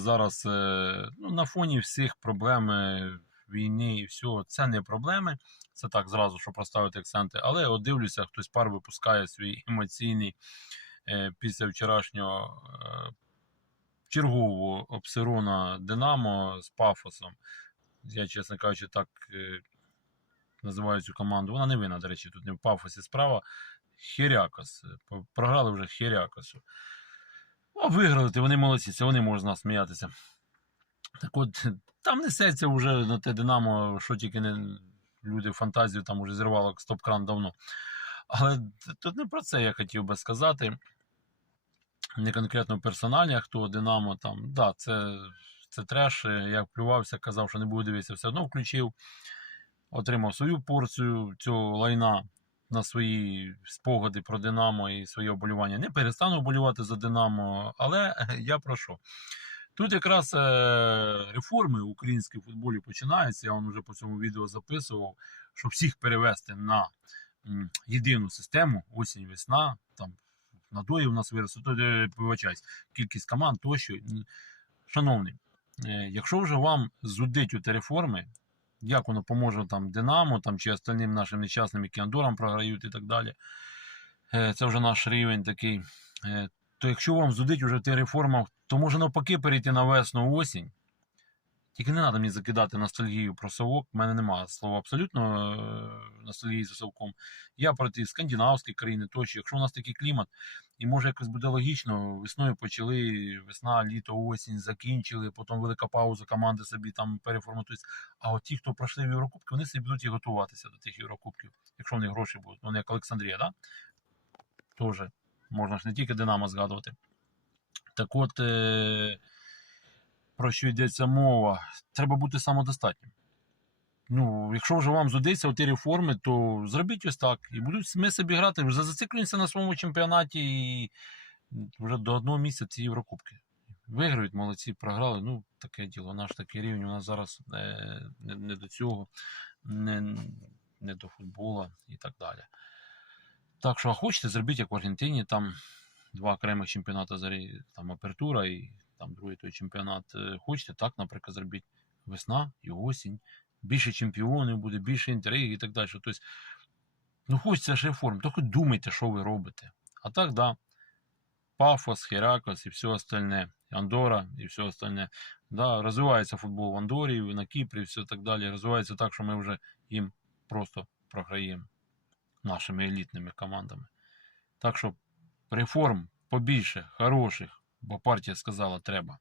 зараз е, ну, на фоні всіх проблем е, війни і всього. Це не проблеми. Це так зразу, щоб проставити акценти. Але от дивлюся, хтось пар випускає свій емоційний е, після вчорашнього чергового обсерона Динамо з пафосом. Я, чесно кажучи, так називаю цю команду. Вона не винна, до речі, тут не в пафосі справа. Хірякос. Програли вже Хірякосу. А виграли, вони молодці, це вони можуть з нас сміятися. Так от, там несеться вже на те Динамо, що тільки не люди фантазію там уже зірвало стоп-кран давно. Але тут не про це я хотів би сказати. Не конкретно персоналі, а хто Динамо там. Да, це, це треш. Я плювався, казав, що не буду дивитися, все одно включив. Отримав свою порцію цього лайна на свої спогади про Динамо і своє оболювання. Не перестану болювати за Динамо, але я про що? Тут якраз е, реформи в українській футболі починаються. Я вам вже по цьому відео записував, щоб всіх перевести на єдину систему, осінь, весна, там надої у нас виросли, то е, вибачаюсь, кількість команд тощо. Шановний, е, якщо вже вам зудить у ті реформи, як воно поможе там Динамо там, чи остальним нашим нещасним, які Андорам програють і так далі. Е, Це вже наш рівень такий. Е, То якщо вам зудить уже ті реформах, то може навпаки перейти на весну осінь. Тільки не треба мені закидати ностальгію про совок. У мене немає слова абсолютно е, ностальгії за совком. Я про ті скандинавські країни тощо. Якщо у нас такий клімат, і може якось буде логічно, весною почали, весна, літо, осінь закінчили, потім велика пауза, команди собі там переформатуються. А от ті, хто пройшли в Єврокубки, вони собі будуть і готуватися до тих Єврокубків, якщо в них гроші будуть. Вони як Олександрія, да? Тоже можна ж не тільки Динамо згадувати. Так от, е- про що йдеться мова, треба бути самодостатнім. Ну, якщо вже вам зудиться ті реформи, то зробіть ось так. І будуть ми собі грати, вже зациклюємося на своєму чемпіонаті і вже до одного місця ці Єврокубки. Виграють, молодці, програли. Ну, таке діло. Наш такий рівень у нас зараз е, не, не до цього, не, не до футболу і так далі. Так що, а хочете, зробіть як в Аргентині, там два окремих чемпіонати там апертура і там другий той чемпіонат. Е, Хочете, так, наприклад, зробіть весна і осінь. Більше чемпіонів буде, більше інтриги і так далі. Тобто, ну хочеться ж реформ, тільки думайте, що ви робите. А так, да. Пафос, Херакос і все остальне. Андора і все остальне. Да, розвивається футбол в Андорі, на Кіпрі, і все так далі. Розвивається так, що ми вже їм просто програємо нашими елітними командами. Так що реформ побільше, хороших, бо партія сказала, треба.